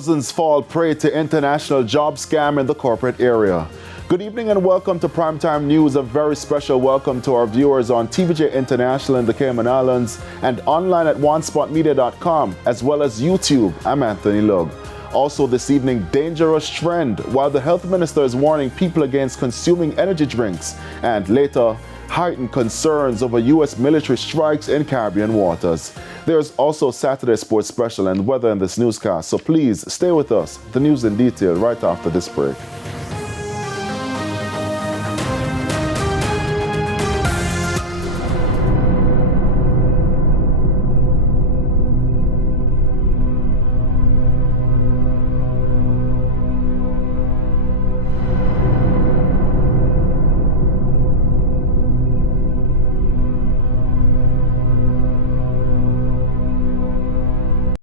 Dozens fall prey to international job scam in the corporate area. Good evening and welcome to Primetime News. A very special welcome to our viewers on TVJ International in the Cayman Islands and online at onespotmedia.com as well as YouTube. I'm Anthony Lug. Also this evening, dangerous trend while the health minister is warning people against consuming energy drinks, and later, heightened concerns over U.S. military strikes in Caribbean waters. There's also Saturday Sports Special and weather in this newscast, so please stay with us. The news in detail right after this break.